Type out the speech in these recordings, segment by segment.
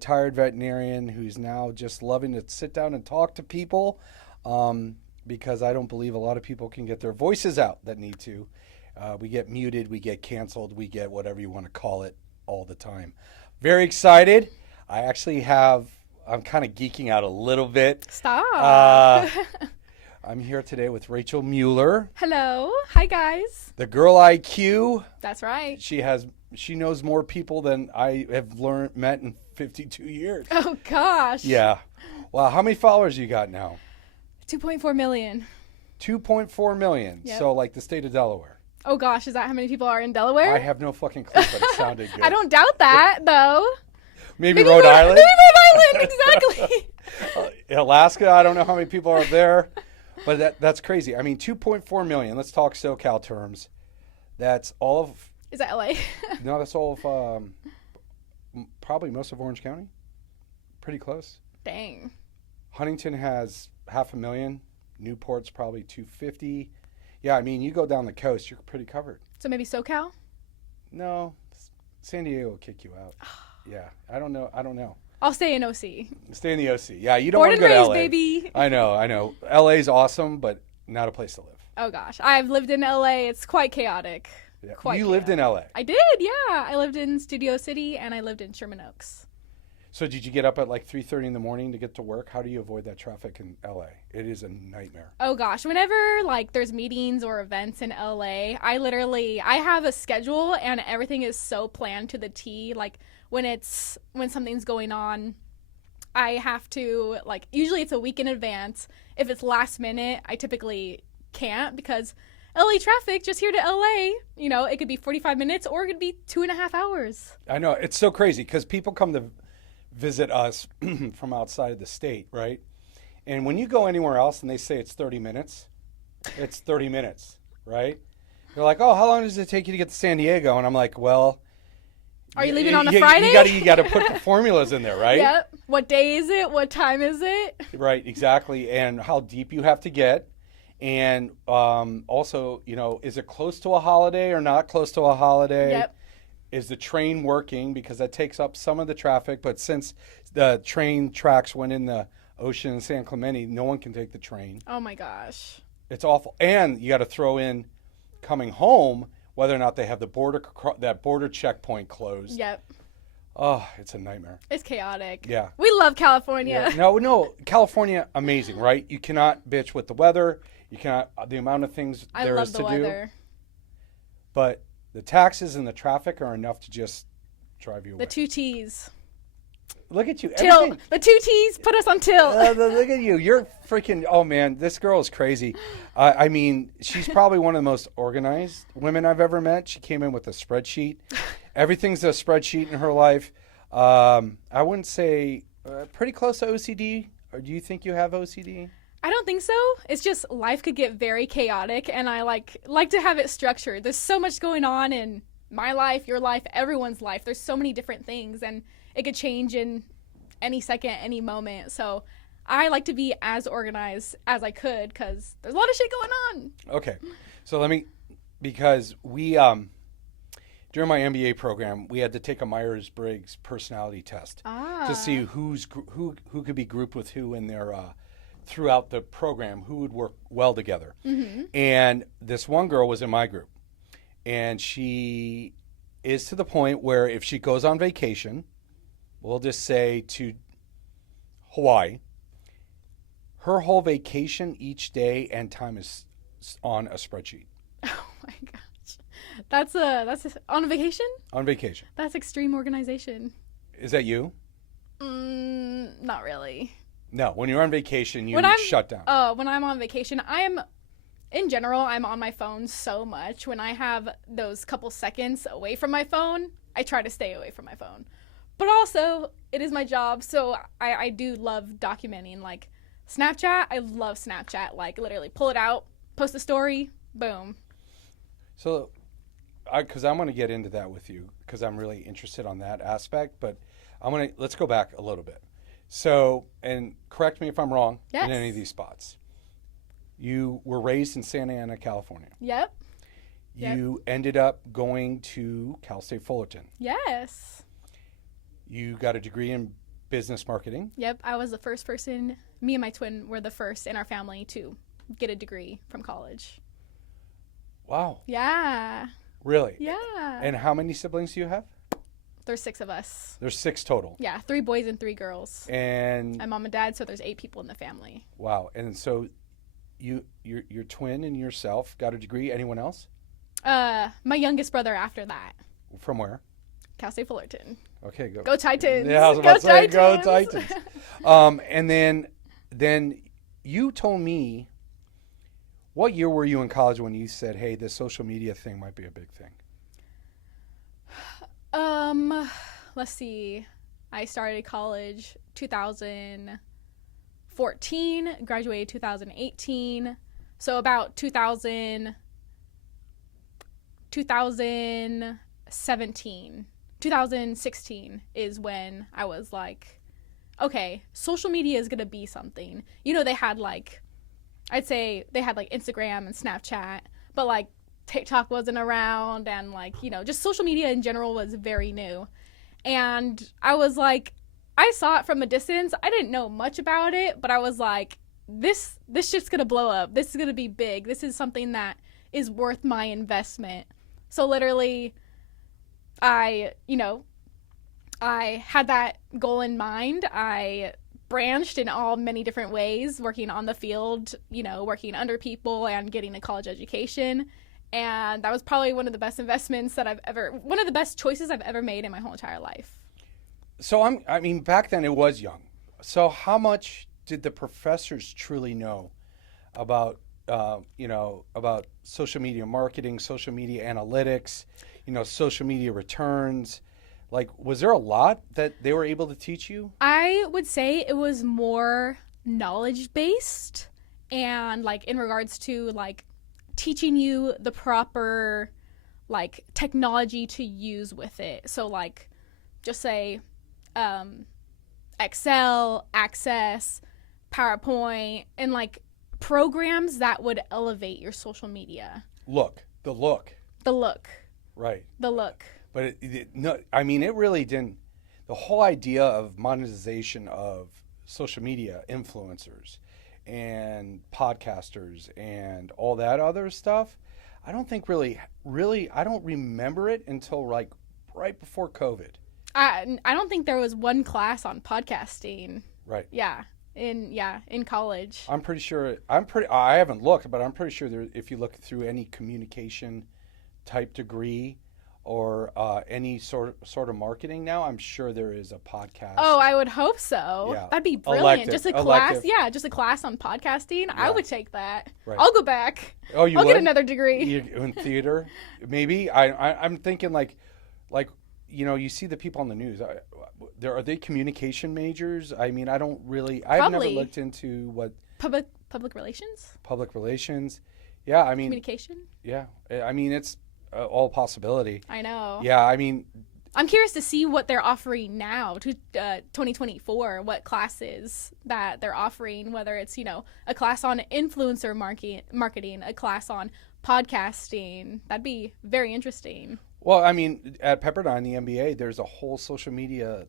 retired veterinarian who's now just loving to sit down and talk to people, because I don't believe a lot of people can get their voices out that need to. We get muted, we get canceled, we get whatever you want to call it all the time. Very excited. I actually I'm kind of geeking out a little bit. Stop. I'm here today with Rachel Mueller. Hello. Hi, guys. The Girl IQ. That's right. She knows more people than I have met in 52 years. Oh, gosh. Yeah. Wow. How many followers you got now? 2.4 million. 2.4 million. Yep. So like the state of Delaware. Oh, gosh. Is that how many people are in Delaware? I have no fucking clue, but it sounded good. I don't doubt that, though. Maybe Rhode Island? Maybe Rhode Island, exactly. Alaska, I don't know how many people are there. But that's crazy. I mean, 2.4 million. Let's talk SoCal terms. That's all of... Is that LA? No, that's all of probably most of Orange County. Pretty close. Dang. Huntington has 500,000. Newport's probably 250. Yeah, I mean, you go down the coast, you're pretty covered. So maybe SoCal? No, San Diego will kick you out. Yeah, I don't know. I'll stay in OC. Stay in the OC. Yeah, you don't want to go to LA. Baby. I know. LA's awesome, but not a place to live. Oh, gosh. I've lived in LA. It's quite chaotic. Yeah. You lived in LA? I did, yeah. I lived in Studio City, and I lived in Sherman Oaks. So did you get up at like 3:30 in the morning to get to work? How do you avoid that traffic in LA? It is a nightmare. Oh gosh, whenever like there's meetings or events in LA, I have a schedule and everything is so planned to the T. Like when something's going on, I have to usually it's a week in advance. If it's last minute, I typically can't because LA traffic just here to LA, it could be 45 minutes or it could be 2.5 hours. I know, it's so crazy because people come to visit us from outside of the state, right? And when you go anywhere else and they say it's 30 minutes, it's 30 minutes, right? They're like, oh, how long does it take you to get to San Diego? And I'm like, well... Are you leaving on a Friday? You got to put the formulas in there, right? Yep. What day is it? What time is it? Right, exactly. And how deep you have to get. And also, is it close to a holiday or not close to a holiday? Yep. Is the train working? Because that takes up some of the traffic. But since the train tracks went in the ocean in San Clemente, no one can take the train. Oh, my gosh. It's awful. And you got to throw in coming home, whether or not they have that border checkpoint closed. Yep. Oh, it's a nightmare. It's chaotic. Yeah. We love California. Yeah. No. California, amazing, right? You cannot bitch with the weather. You cannot, the amount of things there is to do. I love the weather. But the taxes and the traffic are enough to just drive you away. The 2 T's. Look at you. Tilt. The 2 T's put us on tilt. Look at you. You're freaking, oh man, this girl is crazy. I mean, she's probably one of the most organized women I've ever met. She came in with a spreadsheet. Everything's a spreadsheet in her life. I wouldn't say pretty close to OCD. Or do you think you have OCD? I don't think so. It's just life could get very chaotic, and I like to have it structured. There's so much going on in my life, your life, everyone's life. There's so many different things, and it could change in any second, any moment. So I like to be as organized as I could because there's a lot of shit going on. Okay. So because we, during my MBA program, we had to take a Myers-Briggs personality test to see who could be grouped with who in their throughout the program, who would work well together. Mm-hmm. And this one girl was in my group. And she is to the point where if she goes on vacation, we'll just say to Hawaii, her whole vacation each day and time is on a spreadsheet. Oh my gosh. That's on vacation? On vacation. That's extreme organization. Is that you? Not really. No, when you're on vacation, you shut down. When I'm on vacation, in general, I'm on my phone so much. When I have those couple seconds away from my phone, I try to stay away from my phone. But also, it is my job, so I do love documenting. Like Snapchat, I love Snapchat. Like literally pull it out, post a story, boom. So, because I'm going to get into that with you because I'm really interested on that aspect. But let's go back a little bit. So, and correct me if I'm wrong in any of these spots. You were raised in Santa Ana, California. Yep. You ended up going to Cal State Fullerton. Yes. You got a degree in business marketing. Yep, I was the first person. Me and my twin were the first in our family to get a degree from college. Wow. Yeah. Really? Yeah. And how many siblings do you have? There's 6 of us. There's 6 total. Yeah, 3 boys and 3 girls. And my mom and dad, so there's 8 people in the family. Wow. And so your twin and yourself got a degree. Anyone else? My youngest brother after that. From where? Cal State Fullerton. Okay, go. Go Titans. Yeah, I was about to say, Titans. go Titans. And then you told me, what year were you in college when you said, hey, this social media thing might be a big thing? Let's see. I started college 2014, graduated 2018. So about 2016 is when I was like, okay, social media is going to be something. You know, they had like, I'd say they had like Instagram and Snapchat, but like TikTok wasn't around, and like, you know, just social media in general was very new. And I was like, I saw it from a distance. I didn't know much about it, but I was like, this shit's going to blow up. This is going to be big. This is something that is worth my investment. So literally, I had that goal in mind. I branched in all many different ways, working on the field, you know, working under people and getting a college education. And that was probably one of the best one of the best choices I've ever made in my whole entire life. So I mean, back then it was young. So how much did the professors truly know about, about social media marketing, social media analytics, social media returns? Like, was there a lot that they were able to teach you? I would say it was more knowledge-based, and like in regards to like teaching you the proper like technology to use with it. So like just say Excel, Access, PowerPoint, and like programs that would elevate your social media. The look. Right. The look. But it really didn't. The whole idea of monetization of social media influencers and podcasters and all that other stuff, I don't think really, I don't remember it until like right before COVID. I don't think there was one class on podcasting. Right. Yeah. In college. I'm pretty sure. I haven't looked, but I'm pretty sure if you look through any communication type degree or any sort of marketing now, I'm sure there is a podcast. Oh, I would hope so. Yeah. That'd be brilliant. Just a class. Elective. Yeah, just a class on podcasting. Yeah. I would take that. Right. I'll go back. Oh, you I'll would? get another degree. In theater, maybe. I'm thinking like, you see the people on the news. Are they communication majors? I mean, I don't really. I've never looked into what public relations. Public relations. Yeah, I mean communication. Yeah, I mean it's all possibility. I know. Yeah, I mean, I'm curious to see what they're offering now to 2024. What classes that they're offering? Whether it's a class on influencer marketing, a class on podcasting. That'd be very interesting. Well, I mean, at Pepperdine, the MBA, there's a whole social media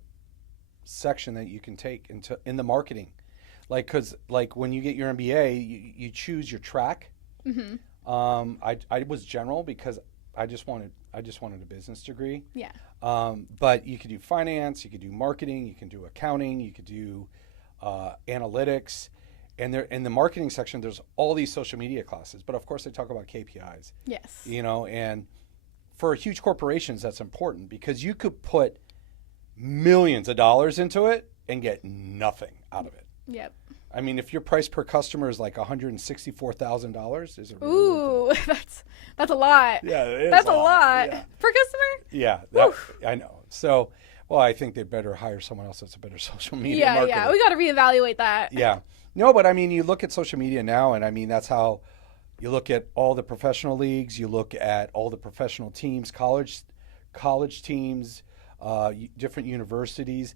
section that you can take in the marketing, because when you get your MBA, you choose your track. Mm-hmm. I was general because I just wanted a business degree. Yeah. But you could do finance, you could do marketing, you can do accounting, you could do analytics, and there in the marketing section, there's all these social media classes. But of course, they talk about KPIs. Yes. And for huge corporations, that's important because you could put millions of dollars into it and get nothing out of it. Yep. I mean, if your price per customer is like $164,000, is it really Ooh, that's a lot. Yeah, it is. That's a lot. Yeah. Per customer. Yeah, I know. So, well, I think they better hire someone else that's a better social media marketer. Yeah, we got to reevaluate that. Yeah. No, but I mean, you look at social media now, and I mean, that's how you look at all the professional leagues. You look at all the professional teams, college teams, different universities.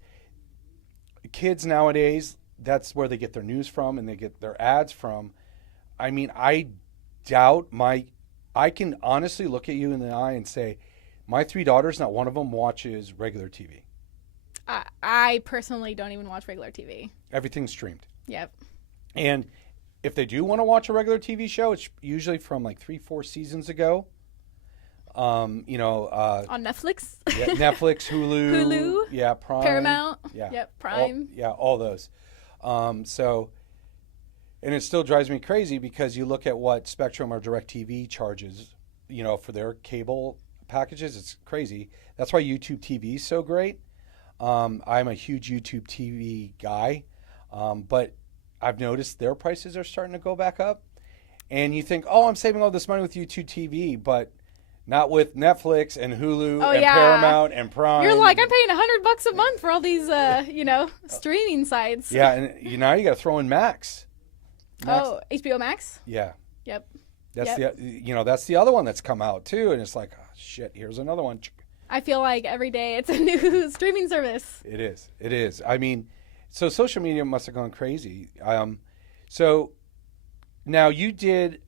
Kids nowadays, that's where they get their news from and they get their ads from. I mean, I doubt I can honestly look at you in the eye and say, my 3 daughters, not one of them watches regular TV. I personally don't even watch regular TV. Everything's streamed. Yep. And if they do want to watch a regular TV show, it's usually from like 3-4 seasons ago. On Netflix. Yeah, Netflix, Hulu. Yeah, Prime. Paramount. Yeah. Yep, Prime. All those. And it still drives me crazy because you look at what Spectrum or DirecTV charges, for their cable packages. It's crazy. That's why YouTube TV is so great. I'm a huge YouTube TV guy, but I've noticed their prices are starting to go back up. And you think, I'm saving all this money with YouTube TV, but not with Netflix and Hulu and Paramount and Prime. You're like, I'm paying $100 a month for all these, streaming sites. Yeah, and now you got to throw in Max. Oh, HBO Max? Yeah. Yep. That's that's the other one that's come out too, and it's like, oh, shit, here's another one. I feel like every day it's a new streaming service. It is. I mean, so social media must have gone crazy. So now you did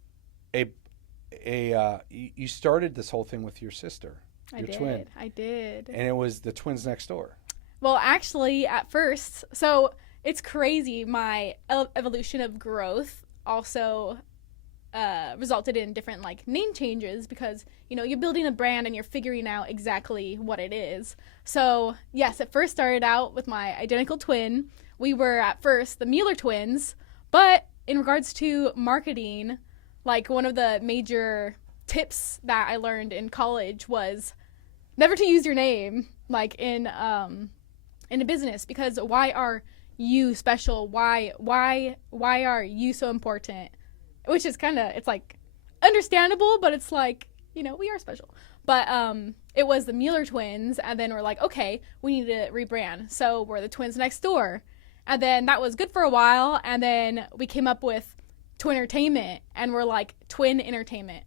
you started this whole thing with your sister, your twin. I did. And it was the twins next door. Well, actually, at first, so it's crazy. My evolution of growth also resulted in different name changes because you're building a brand and you're figuring out exactly what it is. So yes, it first started out with my identical twin. We were at first the Mueller Twins, but in regards to marketing, one of the major tips that I learned in college was never to use your name in a business, because why are you special? Why are you so important? Which is it's understandable, but it's we are special. But it was the Mueller Twins, and then we're like, okay, we need to rebrand. So we're the twins next door. And then that was good for a while, and then we came up with Twin Entertainment, and we're like, Twin Entertainment.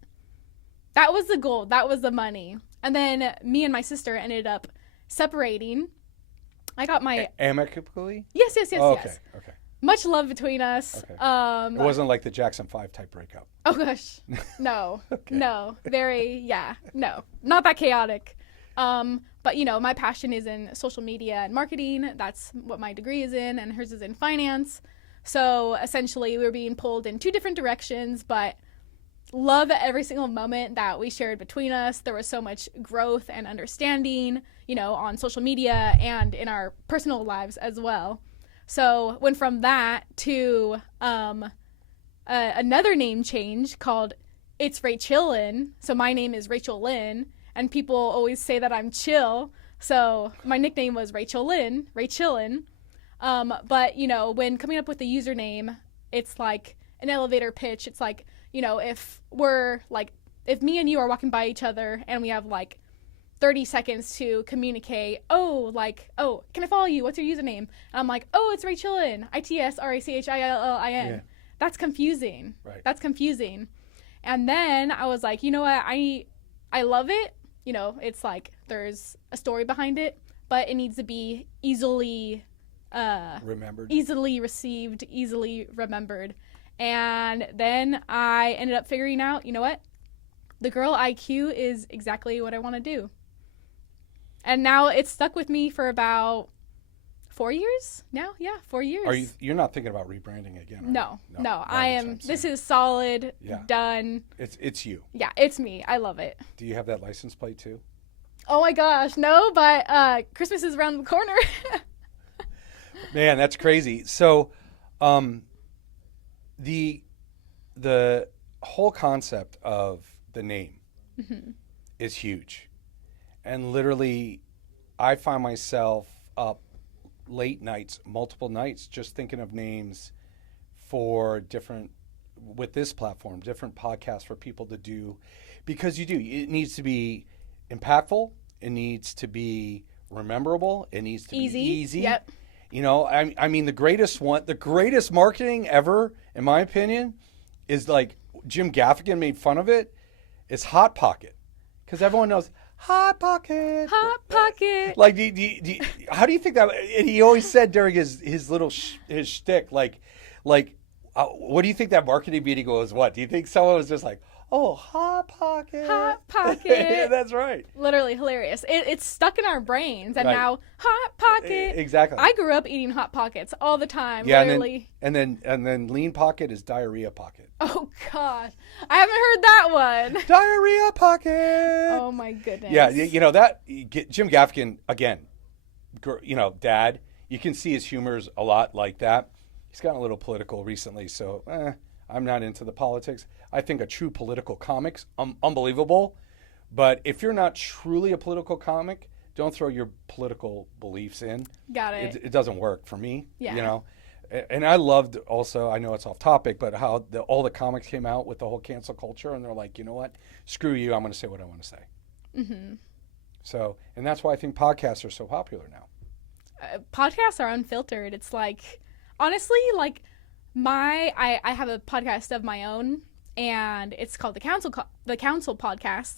That was the goal. That was the money. And then me and my sister ended up separating. I got my... Amicably? Yes. Oh, okay. Much love between us. Okay. It wasn't like the Jackson 5 type breakup. Oh, gosh. No. Okay. No. No. Not that chaotic. But, my passion is in social media and marketing. That's what my degree is in, and hers is in finance. So, essentially, we were being pulled in two different directions, but love every single moment that we shared between us. There was so much growth and understanding, on social media and in our personal lives as well. So went from that to another name change called It's Rachellin. So my name is Rachel Lynn, and people always say that I'm chill. So my nickname was Rachellin. But, when coming up with the username, it's like an elevator pitch. It's like, if me and you are walking by each other and we have 30 seconds to communicate, can I follow you? What's your username? And I'm like, it's Rachellin, ITSRACHILLIN. Yeah. That's confusing. Right. That's confusing. And then I was like, you know what? I love it. It's there's a story behind it, but it needs to be easily remembered, easily received, easily remembered. And then I ended up figuring out, you know what? The girl IQ is exactly what I want to do. And now it's stuck with me for about 4 years now. Yeah, 4 years. You're not thinking about rebranding again? No. I am. This is solid. Yeah. Done. It's you. Yeah, it's me. I love it. Do you have that license plate too? Oh my gosh, no, but Christmas is around the corner. Man, that's crazy. So, the whole concept of the name is huge. And literally, I find myself up late nights, multiple nights, just thinking of names for with this platform, different podcasts for people to do. Because it needs to be impactful. It needs to be rememberable. It needs to be easy. Yep. I mean, the greatest marketing ever, in my opinion, is Jim Gaffigan made fun of it. It's Hot Pocket, because everyone knows Hot Pocket. Hot Pocket. How do you think that? And he always said during his little his shtick, what do you think that marketing meeting was? What do you think? Someone was just like, Oh, Hot Pocket. Hot Pocket. Yeah, that's right. Literally hilarious. It's stuck in our brains, and Right. now Hot Pocket. Exactly. I grew up eating Hot Pockets all the time. Yeah, literally. and then Lean Pocket is Diarrhea Pocket. Oh God, I haven't heard that one. Diarrhea Pocket. Oh my goodness. Yeah, that Jim Gaffigan again. Dad. You can see his humor's a lot like that. He's gotten a little political recently, so I'm not into the politics. I think a true political comic's unbelievable, but if you're not truly a political comic, don't throw your political beliefs in. Got it. It doesn't work for me. Yeah. And I loved also, I know it's off topic, but how all the comics came out with the whole cancel culture, and they're like, you know what? Screw you. I'm going to say what I want to say. Mm-hmm. So, and that's why I think podcasts are so popular now. Podcasts are unfiltered. It's like, honestly, like I have a podcast of my own, and it's called the Council Podcast.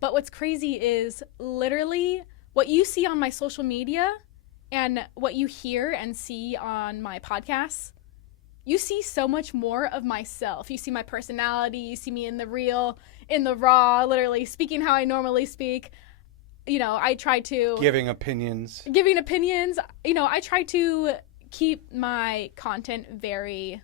But what's crazy is literally what you see on my social media and what you hear and see on my podcasts. You see so much more of myself. You see my personality. You see me in the real, in the raw, literally speaking how I normally speak. I try to... Giving opinions. I try to keep my content very,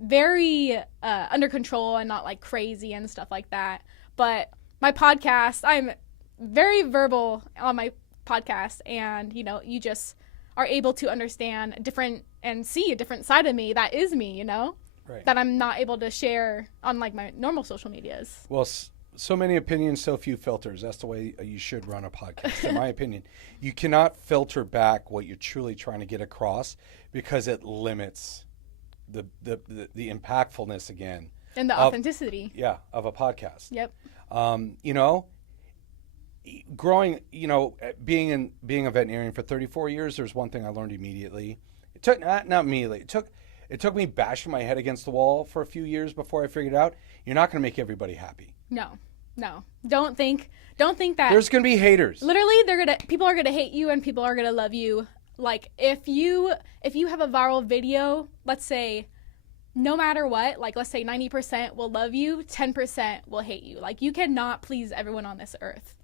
very under control and not, crazy and stuff like that. But my podcast, I'm very verbal on my podcast. And, you just are able to understand and see a different side of me that is me, Right. That I'm not able to share on, my normal social medias. Well, so many opinions, so few filters. That's the way you should run a podcast, in my opinion. You cannot filter back what you're truly trying to get across because it limits the impactfulness again. And the authenticity. Of a podcast. Yep. Being a veterinarian for 34 years, there's one thing I learned immediately. It took, not immediately, it took me bashing my head against the wall for a few years before I figured out you're not going to make everybody happy. No. Don't think that there's going to be haters. Literally, people are going to hate you and people are going to love you. Like if you have a viral video, let's say no matter what, let's say 90% will love you, 10% will hate you. You cannot please everyone on this earth.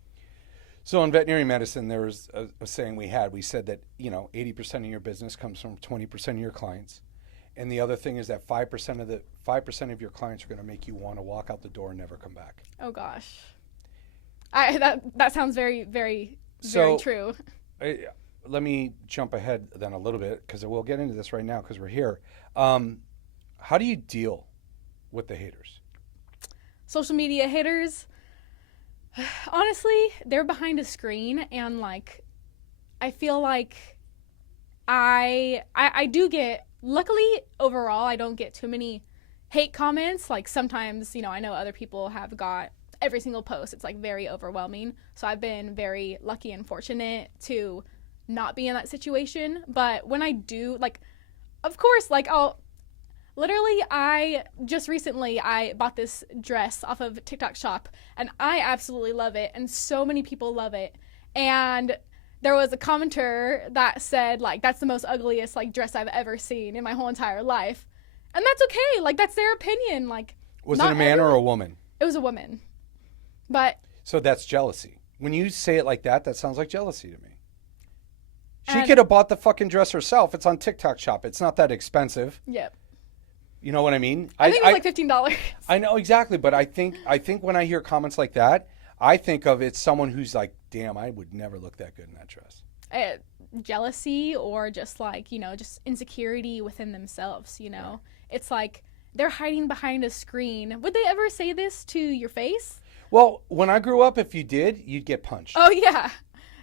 So in veterinary medicine, there was a saying we said that, 80% of your business comes from 20% of your clients. And the other thing is that 5% of your clients are going to make you want to walk out the door and never come back. Oh gosh, that sounds very, very, very true. Let me jump ahead then a little bit because we'll get into this right now because we're here. How do you deal with the haters? Social media haters. Honestly, they're behind a screen, and I feel like I do get. Luckily, overall, I don't get too many hate comments. Sometimes, I know other people have got every single post. It's very overwhelming. So I've been very lucky and fortunate to not be in that situation. But when I do, of course, I just recently, I bought this dress off of TikTok shop and I absolutely love it. And so many people love it. And there was a commenter that said, that's the most ugliest, dress I've ever seen in my whole entire life. And that's okay. That's their opinion. Was it a man or a woman? It was a woman. But. So that's jealousy. When you say it like that, that sounds like jealousy to me. She could have bought the fucking dress herself. It's on TikTok shop. It's not that expensive. Yep. You know what I mean? I think it was $15. I know exactly. But I think when I hear comments like that, I think of it's someone who's like, damn, I would never look that good in that dress. Jealousy or just just insecurity within themselves, Right. It's they're hiding behind a screen. Would they ever say this to your face? Well, when I grew up, if you did, you'd get punched. Oh, yeah.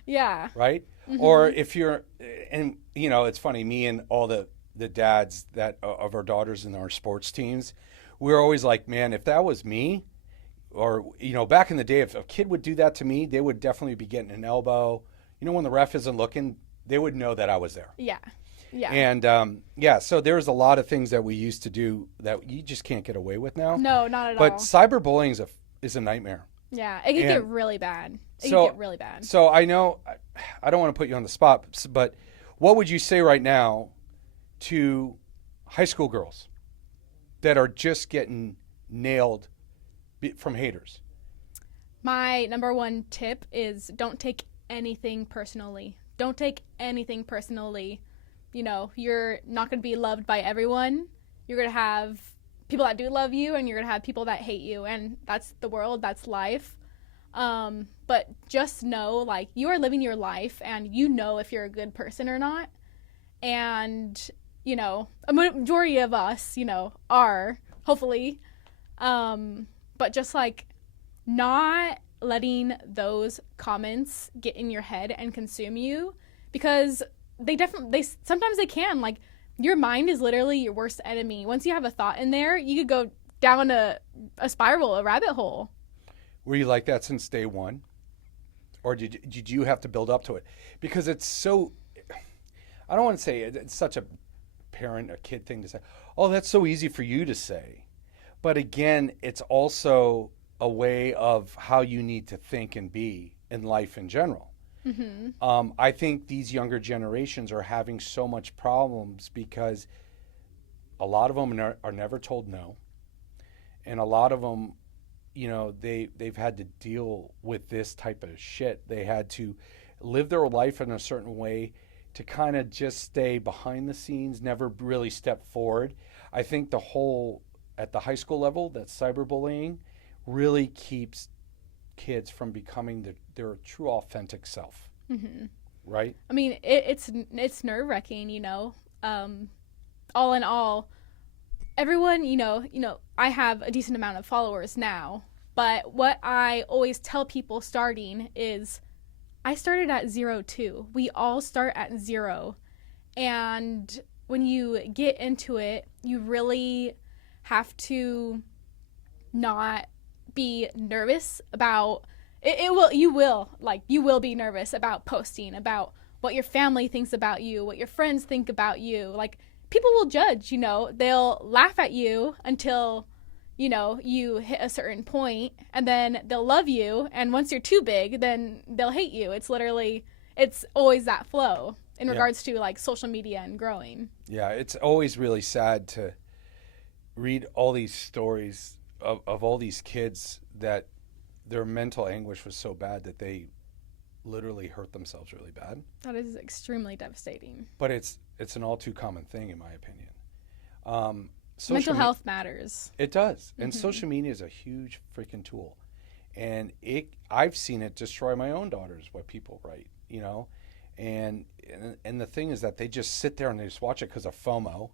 Yeah. Right? Mm-hmm. Or if you're, and it's funny, me and all the dads that of our daughters in our sports teams, we're always like, man, if that was me, or, back in the day, if a kid would do that to me, they would definitely be getting an elbow. When the ref isn't looking, they would know that I was there. Yeah. Yeah. And, so there's a lot of things that we used to do that you just can't get away with now. No, not at all. But cyberbullying is a nightmare. Yeah. It can get really bad. So I know, I don't want to put you on the spot, but what would you say right now to high school girls that are just getting nailed from haters? My number one tip is don't take anything personally. Don't take anything personally. You know, you're not going to be loved by everyone. You're going to have people that do love you, and you're going to have people that hate you. And that's the world. That's life. But just know, like, you are living your life, and you know if you're a good person or not. And, you know, a majority of us, you know, are, hopefully. But just, like, not letting those comments get in your head and consume you, because sometimes they can. Like, your mind is literally your worst enemy. Once you have a thought in there, you could go down a spiral, a rabbit hole. Were you like that since day one? Or did you have to build up to it? Because it's so, I don't want to say it's such a kid thing to say, oh, that's so easy for you to say. But again, it's also a way of how you need to think and be in life in general. Mm-hmm. I think these younger generations are having so much problems because a lot of them are never told no. And a lot of them, you know, they've had to deal with this type of shit. They had to live their life in a certain way to kind of just stay behind the scenes, never really step forward. I think at the high school level, that cyberbullying really keeps kids from becoming their true authentic self. Mm-hmm. Right? I mean, it's nerve-wracking, you know. All in all, everyone, you know, I have a decent amount of followers now, but what I always tell people starting is I started at 0 too. We all start at 0. And when you get into it, you really have to not be nervous about you will be nervous about posting, about what your family thinks about you, what your friends think about you. Like, people will judge, you know. They'll laugh at you until, you know, you hit a certain point, and then they'll love you, and once you're too big, then they'll hate you. It's always that flow in regards to, like, social media and growing. Yeah, it's always really sad to read all these stories of all these kids that their mental anguish was so bad that they literally hurt themselves really bad. That is extremely devastating. But it's an all too common thing, in my opinion. Mental health matters. It does. And social media is a huge freaking tool. And I've seen it destroy my own daughters, what people write, you know. And the thing is that they just sit there and they just watch it because of FOMO,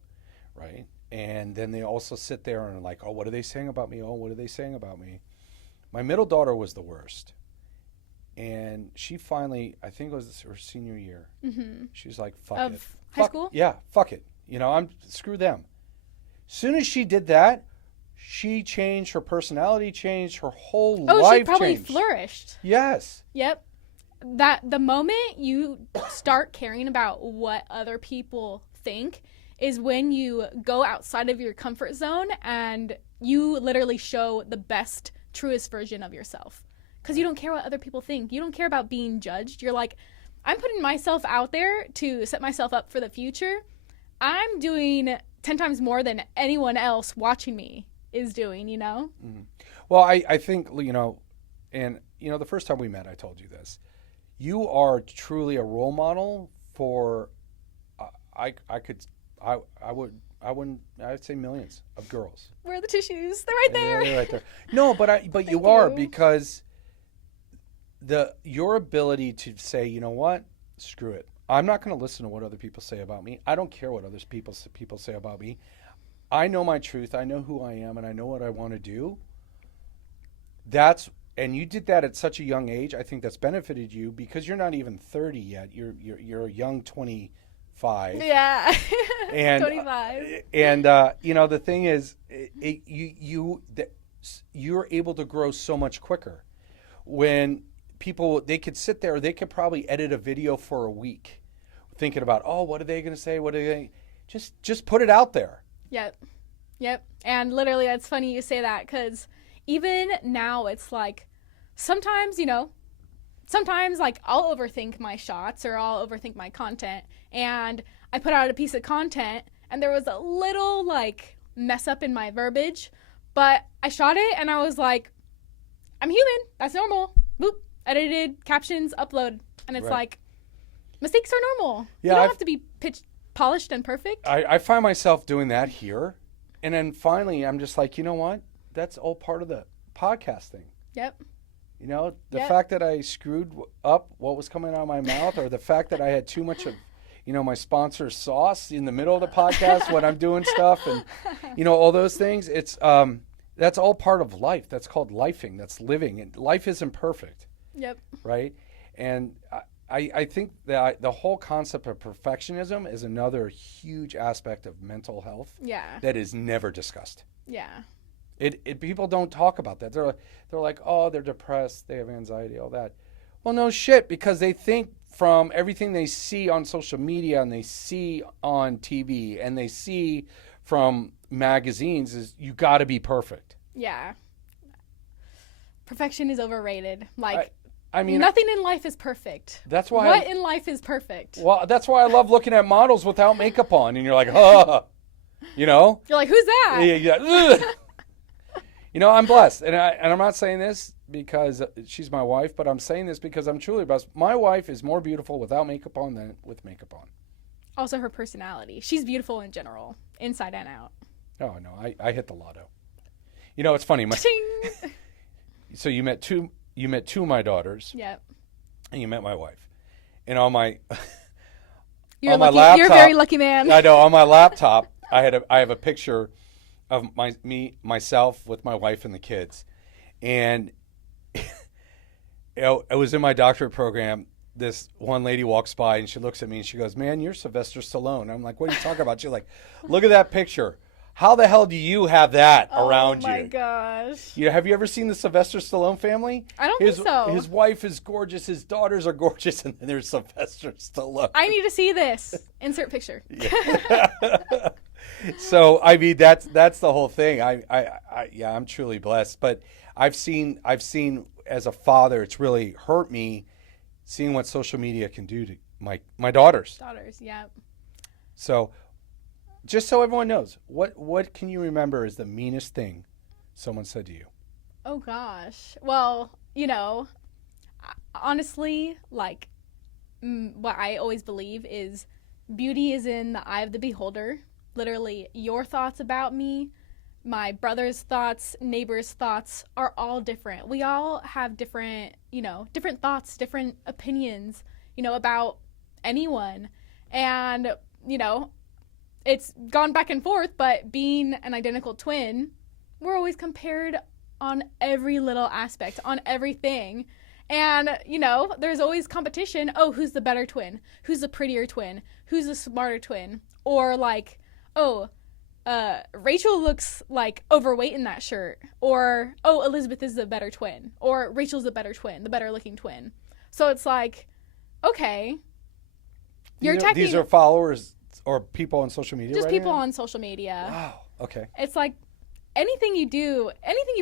right? And then they also sit there and are like, oh, what are they saying about me? Oh, what are they saying about me? My middle daughter was the worst. And she finally, I think it was her senior year, she was like, fuck it. High school? Yeah, fuck it. You know, screw them. Soon as she did that, she changed, her personality changed, her whole life changed. Oh, she probably flourished. Yes. Yep. That the moment you start caring about what other people think is when you go outside of your comfort zone and you literally show the best, truest version of yourself. Because you don't care what other people think. You don't care about being judged. You're like, I'm putting myself out there to set myself up for the future. I'm doing 10 times more than anyone else watching me is doing, you know? Mm-hmm. Well, I think, you know, and, you know, the first time we met, I told you this. You are truly a role model for, I'd say millions of girls. Where are the tissues? They're right there. Yeah, they're right there. No, but you are, because your ability to say, you know what, screw it. I'm not going to listen to what other people say about me. I don't care what other people say about me. I know my truth. I know who I am, and I know what I want to do. And you did that at such a young age. I think that's benefited you because you're not even 30 yet. You're a young 25. Yeah, and 25. You know, the thing is, you're able to grow so much quicker. When people, they could sit there, they could probably edit a video for a week, thinking about, oh, what are they going to say? What are they? Just put it out there. Yep. And literally, that's funny you say that, because even now it's like, sometimes like I'll overthink my shots or I'll overthink my content, and I put out a piece of content and there was a little like mess up in my verbiage, but I shot it and I was like, I'm human. That's normal. Boop. Edited, captions, upload. And it's like, mistakes are normal. Yeah, you don't have to be polished and perfect. I find myself doing that here. And then finally, I'm just like, you know what? That's all part of the podcast thing. Yep. You know, the fact that I screwed up what was coming out of my mouth, or the fact that I had too much of, you know, my sponsor's sauce in the middle of the podcast when I'm doing stuff, and, you know, all those things. It's that's all part of life. That's called lifing. That's living. And life isn't perfect. Yep. Right? And I think that the whole concept of perfectionism is another huge aspect of mental health that is never discussed. Yeah. People don't talk about that. They're like, oh, they're depressed, they have anxiety, all that. Well, no shit, because they think from everything they see on social media and they see on TV and they see from magazines is you got to be perfect. Yeah. Perfection is overrated. Like, I mean, nothing in life is perfect. That's why. What in life is perfect? Well, that's why I love looking at models without makeup on, and you're like, oh, you know. You're like, who's that? Yeah. You know, I'm blessed, and I'm not saying this because she's my wife, but I'm saying this because I'm truly blessed. My wife is more beautiful without makeup on than with makeup on. Also, her personality. She's beautiful in general, inside and out. Oh no, I hit the lotto. You know, it's funny. So you met two of my daughters. Yep. And you met my wife. And on my You're a very lucky man. I know. On my laptop, I have a picture of myself with my wife and the kids. And I was in my doctorate program. This one lady walks by and she looks at me and she goes, "Man, you're Sylvester Stallone." I'm like, "What are you talking about?" She's like, "Look at that picture. How the hell do you have that around you?" Oh my gosh. Have you ever seen the Sylvester Stallone family? I don't think so. His wife is gorgeous. His daughters are gorgeous. And then there's Sylvester Stallone. I need to see this. Insert picture. Yeah. So, I mean, that's the whole thing. I'm truly blessed. But I've seen as a father, it's really hurt me seeing what social media can do to my daughters. Yeah. So, just so everyone knows, what can you remember is the meanest thing someone said to you? Oh gosh. Well, you know, honestly, like what I always believe is beauty is in the eye of the beholder. Literally, your thoughts about me, my brother's thoughts, neighbor's thoughts are all different. We all have different thoughts, different opinions, about anyone. And, it's gone back and forth, but being an identical twin, we're always compared on every little aspect, on everything. And, there's always competition. Oh, who's the better twin? Who's the prettier twin? Who's the smarter twin? Or like, oh, Rachel looks like overweight in that shirt. Or, oh, Elizabeth is the better twin. Or Rachel's the better twin, the better looking twin. So it's like, okay. These are followers or people on social media? Just people on social media. Wow. Okay. It's like anything you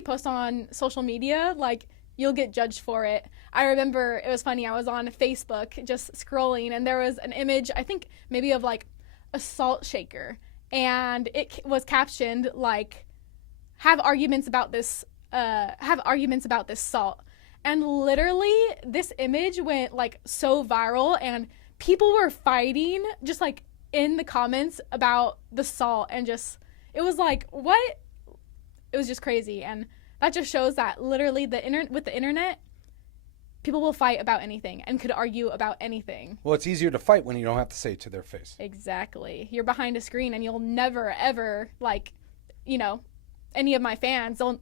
post on social media, like you'll get judged for it. I remember it was funny. I was on Facebook just scrolling and there was an image, I think maybe of like a salt shaker. And it was captioned like, have arguments about this salt. And literally this image went like so viral and people were fighting just like in the comments about the salt, and just it was like, what? It was just crazy. And that just shows that literally with the internet, people will fight about anything and could argue about anything. Well, it's easier to fight when you don't have to say it to their face. Exactly. You're behind a screen and you'll never ever any of my fans don't,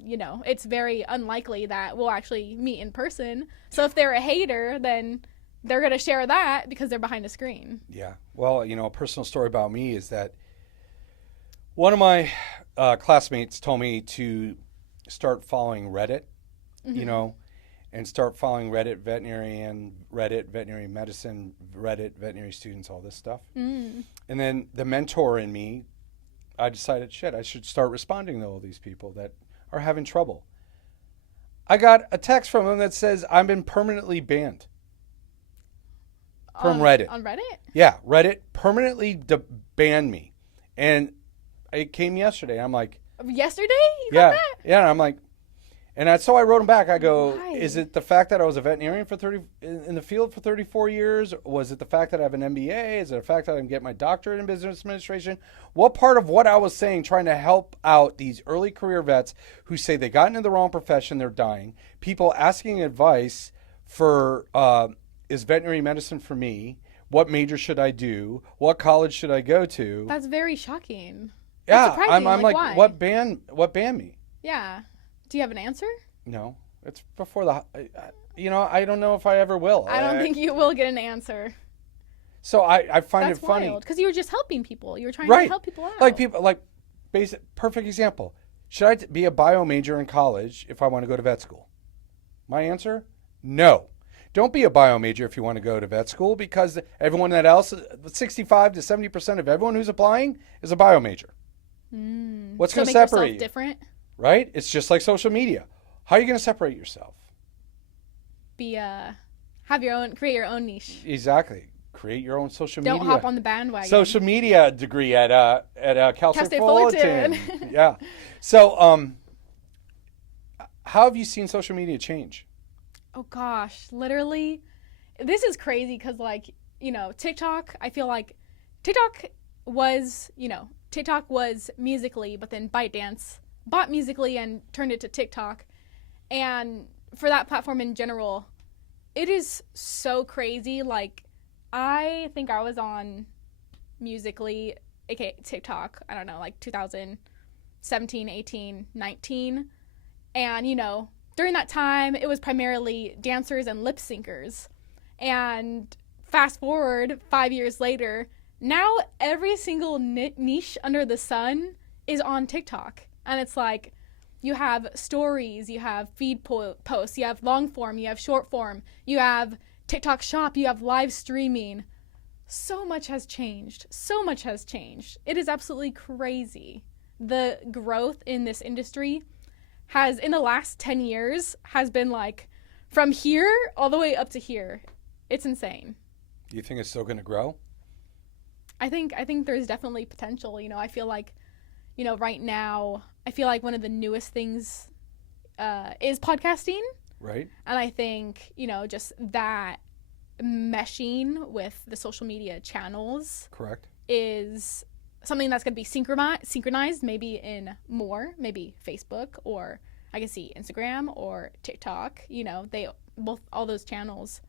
it's very unlikely that we'll actually meet in person. So if they're a hater, then they're going to share that because they're behind a screen. Yeah. Well, a personal story about me is that one of my classmates told me to start following Reddit, Mm-hmm. And start following Reddit, veterinary medicine, Reddit, veterinary students, all this stuff. Mm. And then the mentor in me, I decided, I should start responding to all these people that are having trouble. I got a text from him that says, I've been permanently banned. From Reddit. On Reddit? Yeah, Reddit permanently banned me. And it came yesterday. I'm like... Yesterday? You got that? Yeah, I'm like... And so I wrote him back. I go, Why? is it the fact that I was a veterinarian in the field for 34 years? Was it the fact that I have an MBA? Is it the fact that I can get my doctorate in business administration? What part of what I was saying, trying to help out these early career vets who say they got into the wrong profession, they're dying, people asking advice for, is veterinary medicine for me? What major should I do? What college should I go to? That's very shocking. Yeah, I'm like, why? what banned me? Yeah. Do you have an answer? No, it's before I don't know if I ever will. I don't think you will get an answer. So I find That's it funny. because you were just helping people. You were trying to help people out. Perfect example. Should I be a bio major in college if I want to go to vet school? My answer, no. Don't be a bio major if you want to go to vet school, because everyone that else, 65 to 70% of everyone who's applying is a bio major. What's going to separate you? Different? Right? It's just like social media. How are you going to separate yourself? Create your own niche. Exactly. Create your own social media. Don't hop on the bandwagon. Social media degree at Cal State Fullerton. Yeah. So, how have you seen social media change? Oh gosh, literally, this is crazy because TikTok. I feel like TikTok was Musical.ly, but then ByteDance bought Musical.ly and turned it to TikTok. And for that platform in general, it is so crazy. Like, I think I was on Musical.ly, aka TikTok, I don't know, like 2017, 18, 19. And, during that time, it was primarily dancers and lip syncers. And fast forward 5 years later, now every single niche under the sun is on TikTok. And it's like, you have stories, you have feed posts, you have long form, you have short form, you have TikTok shop, you have live streaming. So much has changed. So much has changed. It is absolutely crazy. The growth in this industry has, in the last 10 years, has been like from here all the way up to here. It's insane. Do you think it's still going to grow? I think there's definitely potential. I feel like, right now, I feel like one of the newest things is podcasting. Right. And I think, just that meshing with the social media channels. Correct. Is something that's going to be synchronized maybe in maybe Facebook, or I can see Instagram or TikTok. All those channels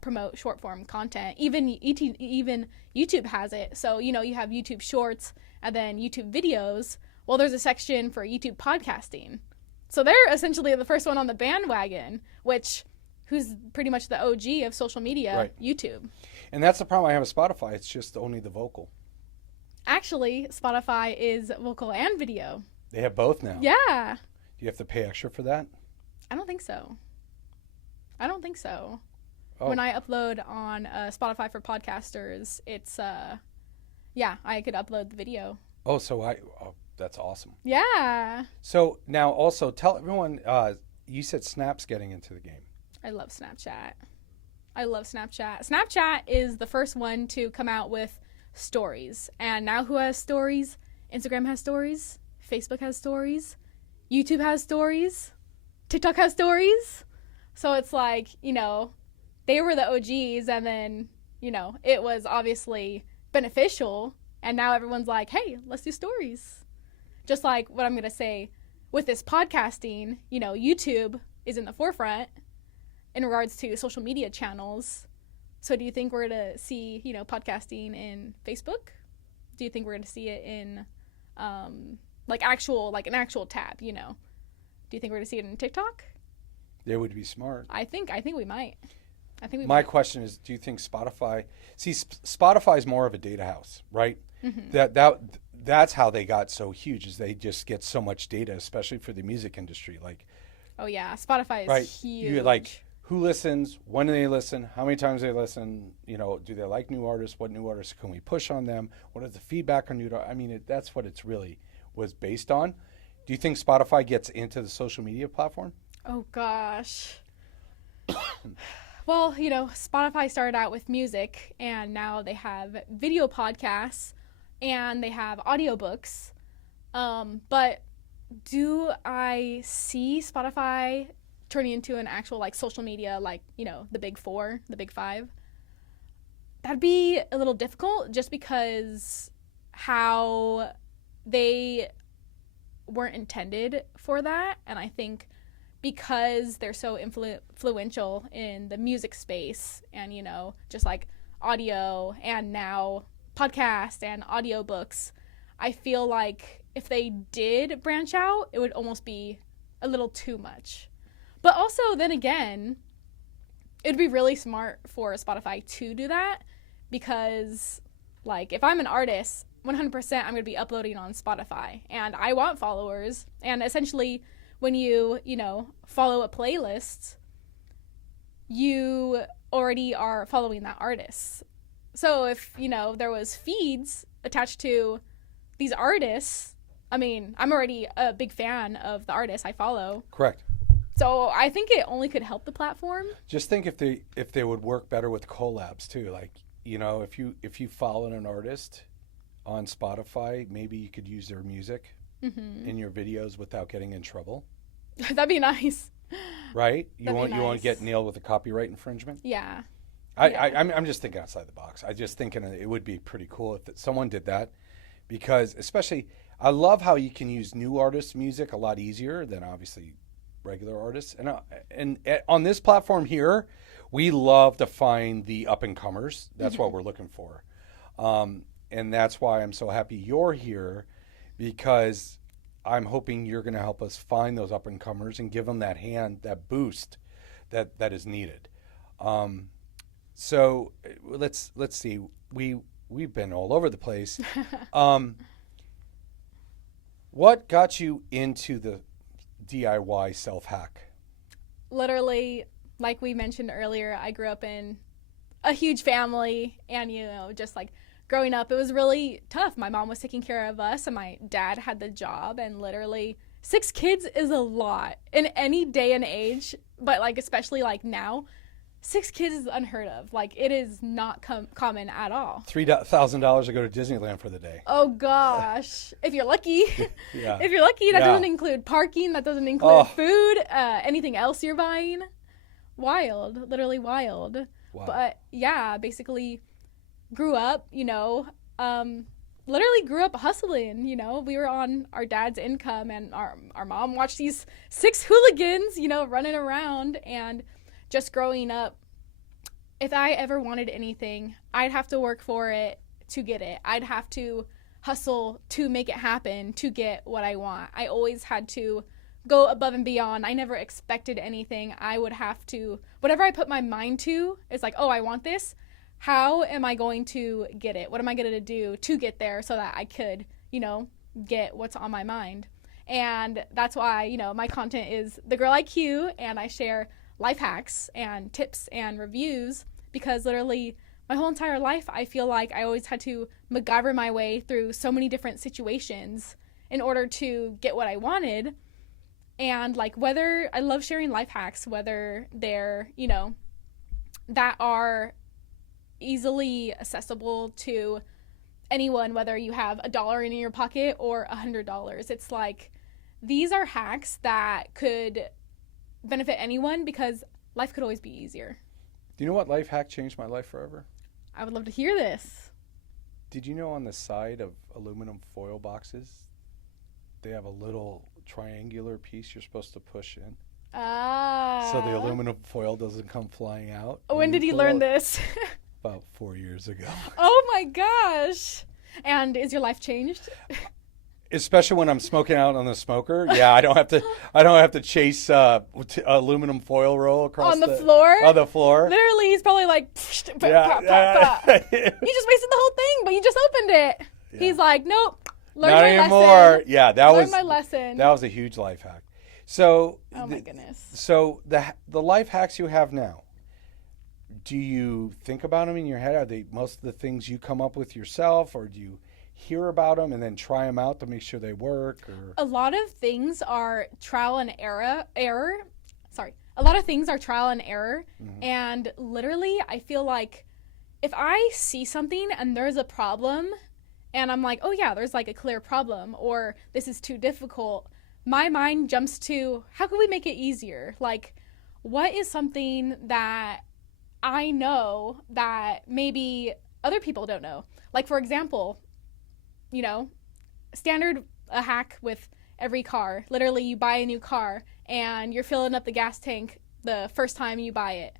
promote short form content. Even YouTube has it. So, you have YouTube Shorts and then YouTube videos. Well, there's a section for YouTube podcasting. So they're essentially the first one on the bandwagon, who's pretty much the OG of social media, right. YouTube. And that's the problem I have with Spotify. It's just only the vocal. Actually, Spotify is vocal and video. They have both now. Yeah. Do you have to pay extra for that? I don't think so. Oh. When I upload on Spotify for podcasters, it's, I could upload the video. Oh, that's awesome. Yeah. So now also tell everyone, you said Snap's getting into the game. I love Snapchat. Snapchat is the first one to come out with stories. And now who has stories? Instagram has stories. Facebook has stories. YouTube has stories. TikTok has stories. So it's like, they were the OGs, and then, it was obviously beneficial. And now everyone's like, hey, let's do stories. Just like what I'm going to say with this podcasting, YouTube is in the forefront in regards to social media channels. So do you think we're going to see, podcasting in Facebook? Do you think we're going to see it in an actual tab, Do you think we're going to see it in TikTok? They would be smart. I think we might. My question is, do you think Spotify is more of a data house, right? Mm-hmm. That's how they got so huge, is they just get so much data, especially for the music industry. Like, oh yeah, Spotify is right? huge. You're like, who listens? When do they listen? How many times they listen? Do they like new artists? What new artists can we push on them? What is the feedback on new? That's what it's really was based on. Do you think Spotify gets into the social media platform? Oh gosh. Well, Spotify started out with music, and now they have video podcasts, and they have audiobooks. But do I see Spotify turning into an actual like social media, like, you know, the big four, the big five? That'd be a little difficult just because how they weren't intended for that. And I think because they're so influential in the music space and, you know, just like audio and now podcasts and audiobooks, I feel like if they did branch out, it would almost be a little too much. But also, then again, it'd be really smart for Spotify to do that because, like, if I'm an artist, 100% I'm going to be uploading on Spotify. And I want followers. And essentially, when you know, follow a playlist, you already are following that artist. So if, you know, there was feeds attached to these artists, I mean, I'm already a big fan of the artists I follow. Correct. So I think it only could help the platform. Just think if they would work better with collabs too. Like, you know, if you follow an artist on Spotify, maybe you could use their music in your videos without getting in trouble. That'd be nice. Right? You That'd want to get nailed with a copyright infringement? Yeah. I'm just thinking outside the box. I just thinking it would be pretty cool if someone did that, because especially I love how you can use new artists' music a lot easier than obviously regular artists. And on this platform here, we love to find the up and comers. That's what we're looking for, and that's why I'm so happy you're here, because I'm hoping you're going to help us find those up and comers and give them that hand, that boost that is needed. So let's see. We've been all over the place. What got you into the DIY self-hack? Literally, like we mentioned earlier, I grew up in a huge family, and, you know, just like growing up, it was really tough. My mom was taking care of us, and my dad had the job, and literally 6 kids is a lot in any day and age, but like especially like now, 6 kids is unheard of. Like, it is not common at all. $3,000 to go to Disneyland for the day. Oh gosh, if you're lucky. Yeah. If you're lucky, that doesn't include parking. That doesn't include food. Anything else you're buying. Wild, literally wild. Wow. But yeah, basically grew up, you know, literally grew up hustling. You know, we were on our dad's income, and our mom watched these 6 hooligans, you know, running around. And just growing up, if I ever wanted anything, I'd have to work for it to get it. I'd have to hustle to make it happen, to get what I want. I always had to go above and beyond. I never expected anything. I would have to, whatever I put my mind to, it's like, oh, I want this. How am I going to get it? What am I going to do to get there so that I could, you know, get what's on my mind? And that's why, you know, my content is The Girl IQ, and I share life hacks and tips and reviews, because literally my whole entire life I feel like I always had to MacGyver my way through so many different situations in order to get what I wanted. And like, whether I love sharing life hacks, whether they're, you know, that are easily accessible to anyone, whether you have $1 in your pocket or $100. It's like, these are hacks that could benefit anyone, because life could always be easier. Do you know what life hack changed my life forever? I would love to hear this. Did you know on the side of aluminum foil boxes, they have a little triangular piece you're supposed to push in? So the aluminum foil doesn't come flying out. When did you learn this? About 4 years ago. Oh my gosh. And is your life changed? Especially when I'm smoking out on the smoker. Yeah, I don't have to chase aluminum foil roll across on the floor. On the floor. Literally, he's probably like, yeah, pop, pop, pop. You just wasted the whole thing, but you just opened it. Yeah. He's like, nope, learn not my anymore. Lesson. Yeah, that learn was my lesson. That was a huge life hack. So, oh my goodness. So the life hacks you have now, do you think about them in your head? Are they most of the things you come up with yourself, or do you hear about them and then try them out to make sure they work? Or a lot of things are trial and error. A lot of things are trial and error. Mm-hmm. And literally, I feel like if I see something and there's a problem, and I'm like, oh yeah, there's like a clear problem, or this is too difficult, my mind jumps to, how can we make it easier? Like, what is something that I know that maybe other people don't know? Like, for example, you know, standard a hack with every car. Literally, you buy a new car and you're filling up the gas tank the first time you buy it.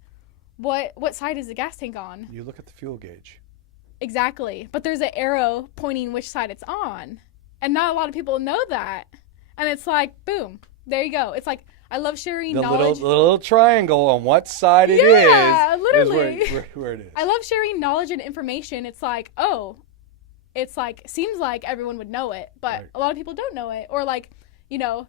What side is the gas tank on? You look at the fuel gauge. Exactly. But there's an arrow pointing which side it's on. And not a lot of people know that. And it's like, boom, there you go. It's like, I love sharing knowledge. The little triangle on what side it is. Yeah, literally. Is where it is. I love sharing knowledge and information. It's like, oh, it's like, seems like everyone would know it, but Right. a lot of people don't know it. Or like, you know,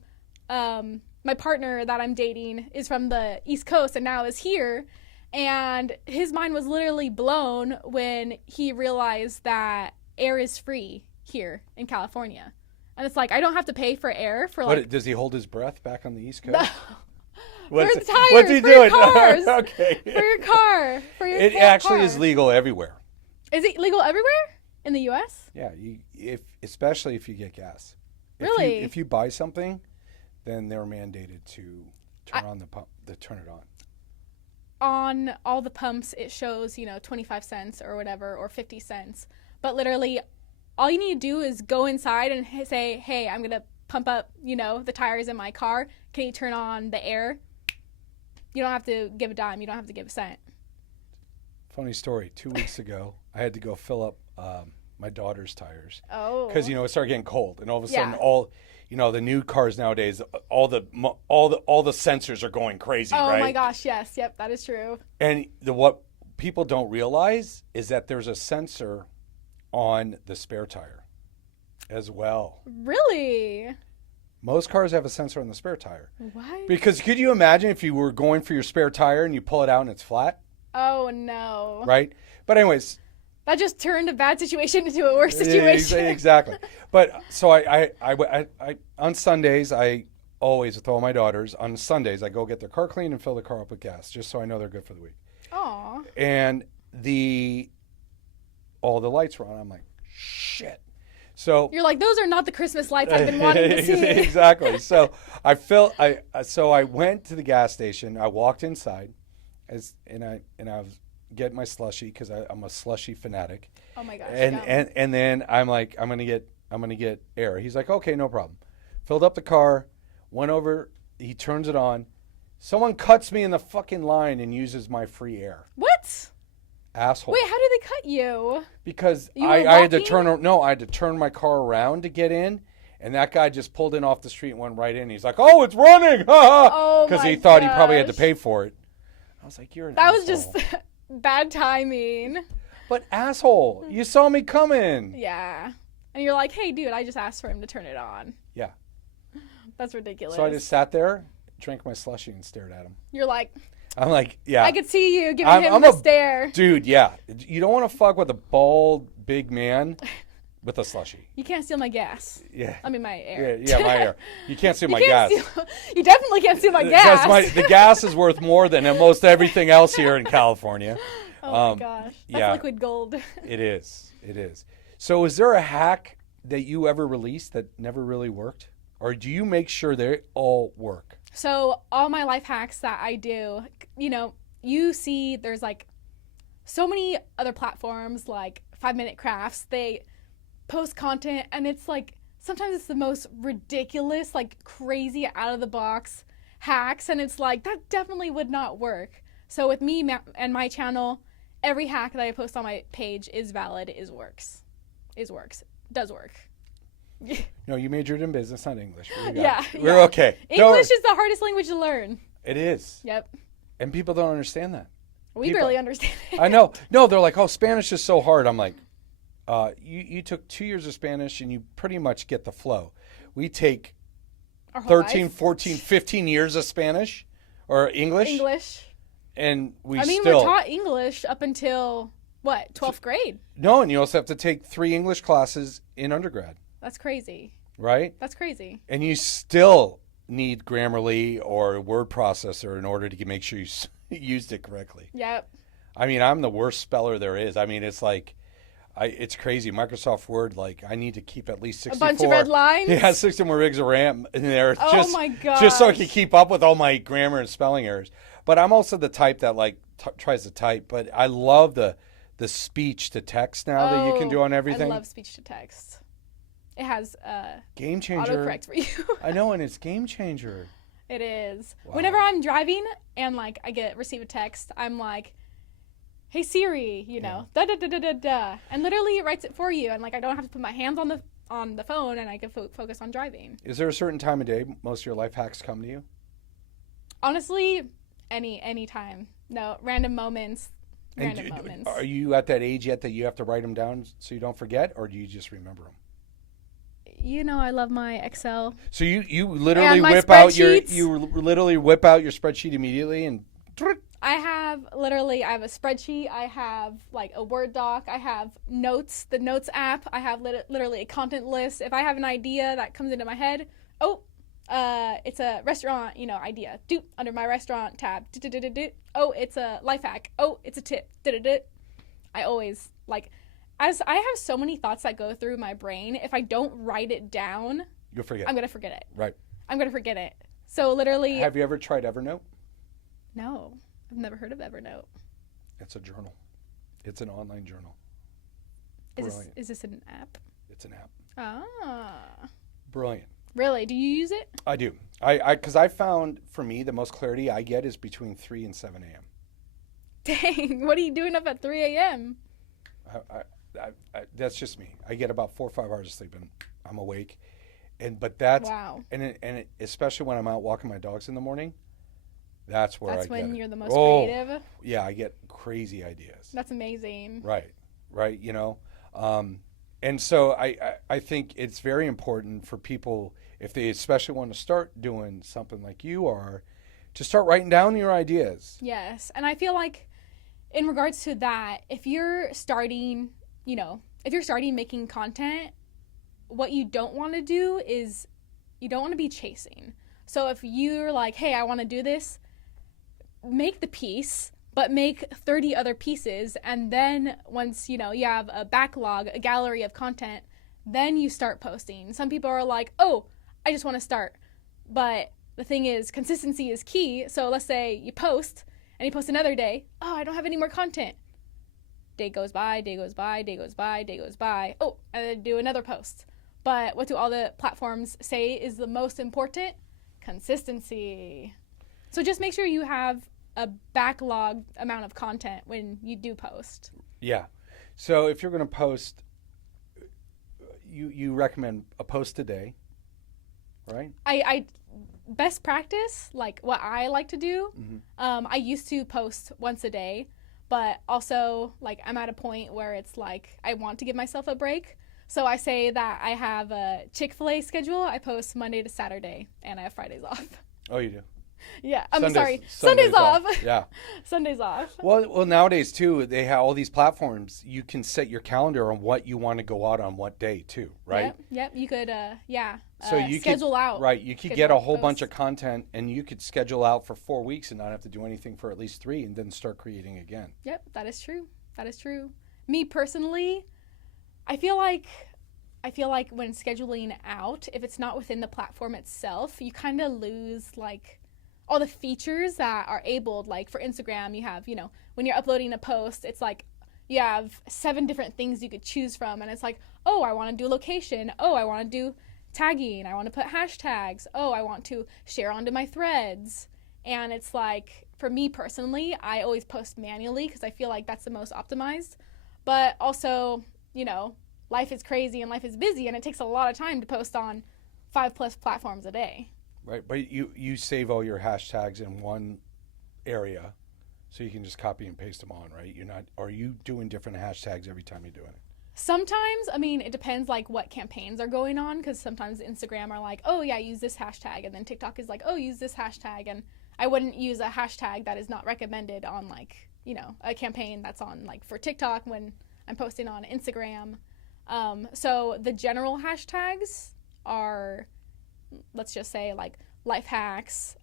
my partner that I'm dating is from the East Coast and now is here. And his mind was literally blown when he realized that air is free here in California. And it's like, I don't have to pay for air for like... Does he hold his breath back on the East Coast? No. What's, For the tires, what's he for doing? your cars. Okay. For your car. For your It car. actually is legal everywhere. Is it legal everywhere in the U.S.? Yeah, especially if you get gas. Really? If you buy something, then they're mandated to turn on the pump, turn it on. On all the pumps, it shows, 25 cents or whatever, or 50 cents. But literally, all you need to do is go inside and say, hey, I'm going to pump up, the tires in my car. Can you turn on the air? You don't have to give a dime. You don't have to give a cent. Funny story. 2 weeks ago, I had to go fill up my daughter's tires. Oh. Because, it started getting cold. And all of a sudden, Yeah. the new cars nowadays, all the sensors are going crazy, Oh right? my gosh, yes. Yep, that is true. And what people don't realize is that there's a sensor on the spare tire as well. Really? Most cars have a sensor on the spare tire. What? Because could you imagine if you were going for your spare tire and you pull it out and it's flat? Oh, no. Right? But anyways. That just turned a bad situation into a worse situation. Exactly. But so I on Sundays, I always, with all my daughters, on Sundays, I go get their car cleaned and fill the car up with gas, just so I know they're good for the week. Aw. And all the lights were on. I'm like, shit. So you're like, those are not the Christmas lights I've been wanting to see. Exactly. So I went to the gas station. I walked inside, and I was getting my slushie because I'm a slushie fanatic. Oh my gosh. And then I'm like, I'm gonna get air. He's like, okay, no problem. Filled up the car, went over. He turns it on. Someone cuts me in the fucking line and uses my free air. What? Asshole. Wait, how did they cut you? Because You were I had to walking? I had to turn my car around to get in, and that guy just pulled in off the street and went right in. He's like, "Oh, it's running!" Oh Because my he thought he probably had to gosh. pay for it. I was like, "You're an That asshole." was just bad timing. But asshole, you saw me coming. Yeah. And you're like, hey, dude, I just asked for him to turn it on. Yeah. That's ridiculous. So I just sat there, drank my slushie, and stared at him. You're like, I'm like, yeah. I could see you giving him the stare. Dude, yeah. You don't want to fuck with a bald, big man with a slushie. You can't steal my gas. Yeah. I mean, my air. Yeah, my air. You can't steal You my can't gas. you definitely can't steal my gas. The gas is worth more than most everything else here in California. Oh my gosh. That's liquid gold. It is. So is there a hack that you ever released that never really worked? Or do you make sure they all work? So all my life hacks that I do, you see there's like so many other platforms like 5 Minute Crafts. They post content and it's like sometimes it's the most ridiculous, like crazy out of the box hacks. And it's like that definitely would not work. So with me and my channel, every hack that I post on my page is valid, does work. No, you majored in business, not English. Yeah. We're okay. English is the hardest language to learn. It is. Yep. And people don't understand that. We barely understand it. I know. No, they're like, oh, Spanish is so hard. I'm like, you took 2 years of Spanish and you pretty much get the flow. We take Our whole 13, life. 14, 15 years of Spanish or English. And we we're taught English up until, what, 12th grade? No, and you also have to take 3 English classes in undergrad. That's crazy. Right? That's crazy. And you still need Grammarly or word processor in order to make sure you used it correctly. Yep. I mean, I'm the worst speller there is. I mean, it's like It's crazy. Microsoft Word, like, I need to keep at least 64. A bunch of red lines? Yeah, 60 more gigs of RAM in there. Oh my gosh. Just so I can keep up with all my grammar and spelling errors. But I'm also the type that, like, tries to type. But I love the speech to text now that you can do on everything. I love speech to text. It has game changer. autocorrect for you. I know, and it's game changer. It is. Wow. Whenever I'm driving and, like, receive a text, I'm like, hey Siri, da da da da da da, and literally it writes it for you, and, like, I don't have to put my hands on the phone, and I can focus on driving. Is there a certain time of day most of your life hacks come to you? Honestly, any time. No, random moments. Are you at that age yet that you have to write them down so you don't forget, or do you just remember them? I love my Excel. So you literally and my whip out spreadsheets. you literally whip out your spreadsheet immediately and. I have a spreadsheet. I have, like, a Word doc. I have notes, the Notes app. I have literally a content list. If I have an idea that comes into my head, it's a restaurant, idea. Doot, under my restaurant tab. Oh, it's a life hack. Oh, it's a tip. I always, like, as I have so many thoughts that go through my brain, if I don't write it down, you'll forget. I'm going to forget it. Right. I'm going to forget it. So literally. Have you ever tried Evernote? No. I've never heard of Evernote. It's a journal. It's an online journal. Is this an app? It's an app. Ah. Brilliant. Really? Do you use it? I do. Because I found, for me, the most clarity I get is between 3 and 7 a.m. Dang. What are you doing up at 3 a.m.? That's just me. I get about 4 or 5 hours of sleep and I'm awake. But that's wow. And especially when I'm out walking my dogs in the morning, that's where when you're the most creative. Yeah, I get crazy ideas. That's amazing. Right. And so I think it's very important for people, if they especially want to start doing something like you are, to start writing down your ideas. Yes, and I feel like in regards to that, if you're starting making content, what you don't want to do is you don't want to be chasing. So if you're like, hey, I want to do this, make the piece, but make 30 other pieces, and then once you have a backlog, a gallery of content, then you start posting. Some people are like, oh, I just want to start, but the thing is, consistency is key. So let's say you post and you post another day, oh, I don't have any more content. Day goes by, day goes by, day goes by, day goes by, oh, and then do another post. But what do all the platforms say is the most important? Consistency. So just make sure you have a backlog amount of content when you do post. Yeah. So if you're going to post, you recommend a post a day, right? I best practice, like what I like to do, Mm-hmm. I used to post once a day, but also, like, I'm at a point where it's like I want to give myself a break. So I say that I have a Chick-fil-A schedule. I post Monday to Saturday, and I have Fridays off. Oh, you do? Yeah, Sundays off. Yeah. Sundays off. Well, nowadays, too, they have all these platforms. You can set your calendar on what you want to go out on what day, too, right? Yep. You could, so you schedule out. Right. You could get a whole bunch of content, and you could schedule out for 4 weeks and not have to do anything for at least 3, and then start creating again. Yep, that is true. Me, personally, I feel like when scheduling out, if it's not within the platform itself, you kind of lose, like, all the features that are able, like for Instagram, you have, when you're uploading a post, it's like you have 7 different things you could choose from. And it's like, oh, I want to do location. Oh, I want to do tagging. I want to put hashtags. Oh, I want to share onto my threads. And it's like, for me personally, I always post manually because I feel like that's the most optimized. But also, life is crazy and life is busy, and it takes a lot of time to post on 5+ platforms a day. Right, but you save all your hashtags in one area, so you can just copy and paste them on, right? Are you doing different hashtags every time you're doing it? Sometimes, it depends, like, what campaigns are going on, because sometimes Instagram are like, oh, yeah, use this hashtag, and then TikTok is like, oh, use this hashtag, and I wouldn't use a hashtag that is not recommended on, like, a campaign that's on, like, for TikTok when I'm posting on Instagram. So the general hashtags are, let's just say, like, life hacks,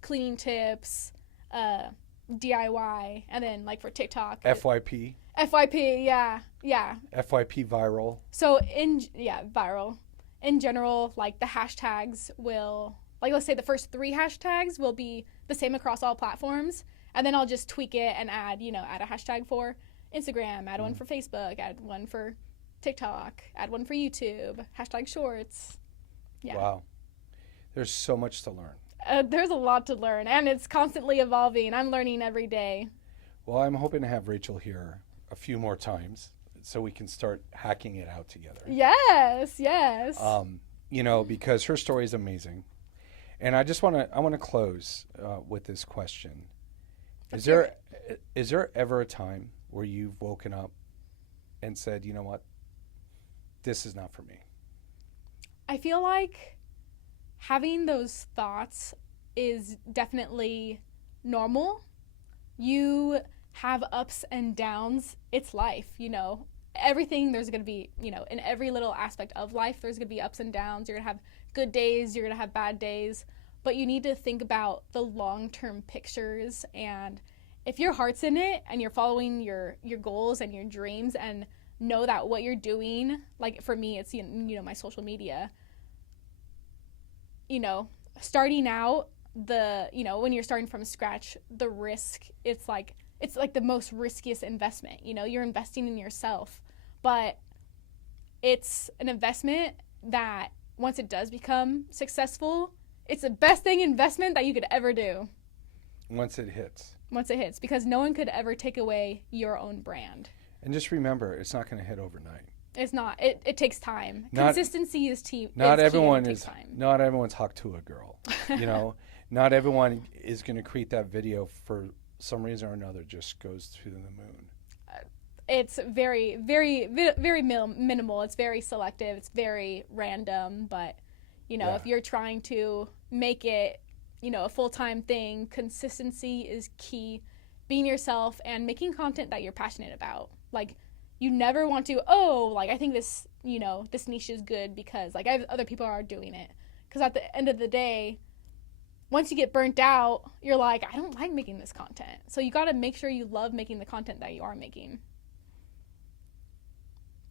cleaning tips, DIY, and then, like, for TikTok, FYP, yeah. Yeah. FYP viral. So viral. In general, like the hashtags will, like let's say the first 3 hashtags will be the same across all platforms, and then I'll just tweak it and add a hashtag for Instagram, add one for Facebook, add one for TikTok, add one for YouTube, hashtag shorts. Yeah. Wow. There's so much to learn. There's a lot to learn, and it's constantly evolving. I'm learning every day. Well, I'm hoping to have Rachel here a few more times so we can start hacking it out together. Yes. Because her story is amazing. And I want to close with this question. Is there ever a time where you've woken up and said, you know what, this is not for me? I feel like having those thoughts is definitely normal. You have ups and downs. It's life, Everything, there's going to be, in every little aspect of life, there's going to be ups and downs. You're going to have good days, you're going to have bad days. But you need to think about the long-term pictures. And if your heart's in it and you're following your goals and your dreams, and know that what you're doing, like for me, it's, my social media, starting out, when you're starting from scratch, the risk, it's like the most riskiest investment. You're investing in yourself, but it's an investment that once it does become successful, it's the best investment that you could ever do. Once it hits, because no one could ever take away your own brand. And just remember, it's not going to hit overnight. It's not. It takes time. Consistency is key. Not everyone's hooked to a girl. Not everyone is going to create that video for some reason or another, just goes to the moon. It's very, very, very minimal. It's very selective. It's very random. But, if you're trying to make it, a full-time thing, consistency is key. Being yourself and making content that you're passionate about. Like, you never want to, I think this, this niche is good because, other people are doing it. Because at the end of the day, once you get burnt out, you're like, I don't like making this content. So you got to make sure you love making the content that you are making.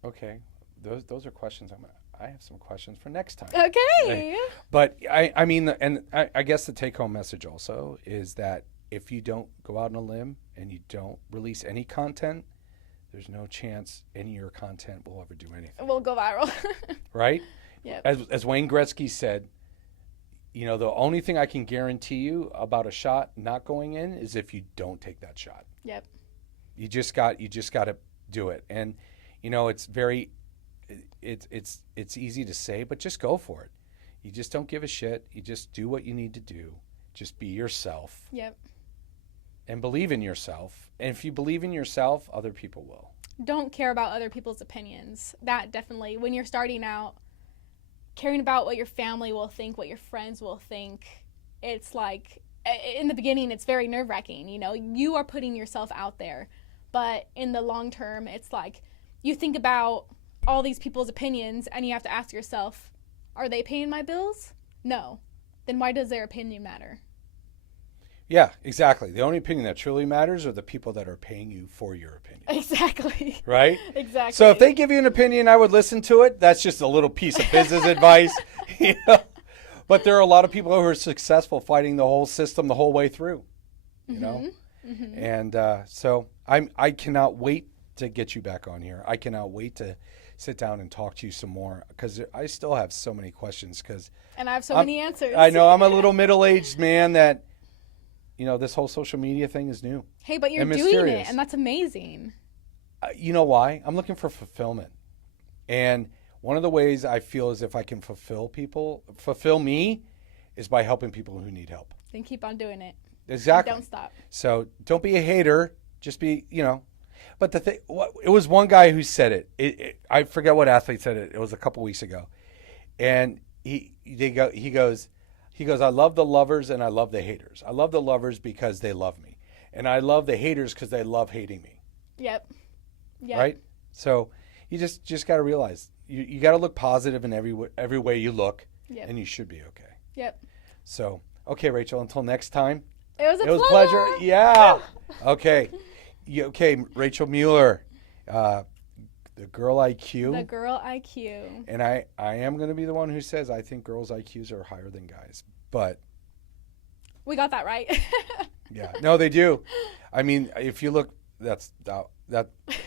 Okay. Those are questions. I have some questions for next time. Okay. But I guess the take home message also is that if you don't go out on a limb and you don't release any content, there's no chance any of your content will ever do anything. It will go viral. Right? Yeah. As Wayne Gretzky said, the only thing I can guarantee you about a shot not going in is if you don't take that shot. Yep. You just got to do it. And it's very it's easy to say, but just go for it. You just don't give a shit. You just do what you need to do. Just be yourself. Yep. And believe in yourself. And if you believe in yourself, other people will. Don't care about other people's opinions. That definitely, when you're starting out, caring about what your family will think, what your friends will think, it's like, in the beginning, it's very nerve-wracking. You are putting yourself out there. But in the long term, it's like, you think about all these people's opinions, and you have to ask yourself, are they paying my bills? No. Then why does their opinion matter? Yeah, exactly. The only opinion that truly matters are the people that are paying you for your opinion. Exactly. Right? Exactly. So if they give you an opinion, I would listen to it. That's just a little piece of business advice. But there are a lot of people who are successful fighting the whole system the whole way through. Mm-hmm. And so I cannot wait to get you back on here. I cannot wait to sit down and talk to you some more because I still have so many questions. And I have so many answers. I know I'm a little middle-aged man that, this whole social media thing is new. Hey, but you're doing it, and that's amazing. You know why? I'm looking for fulfillment. And one of the ways I feel as if I can fulfill me, is by helping people who need help. Then keep on doing it. Exactly. Don't stop. So don't be a hater. Just be, But the thing, it was one guy who said it. I forget what athlete said it. It was a couple weeks ago. And he goes, I love the lovers and I love the haters. I love the lovers because they love me. And I love the haters because they love hating me. Yep. Right? So you just got to realize you got to look positive in every way you look. Yep. And you should be okay. Yep. So, okay, Rachel, until next time. It was a pleasure. Yeah. Okay. Okay, Rachel Mueller. The girl IQ. The girl IQ. And I am going to be the one who says I think girls' IQs are higher than guys. But we got that right. yeah. No, they do. I mean, if you look, that's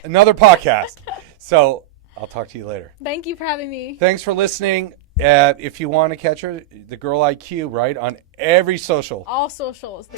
another podcast. So I'll talk to you later. Thank you for having me. Thanks for listening. If you want to catch her, the girl IQ, right, on every social. All socials.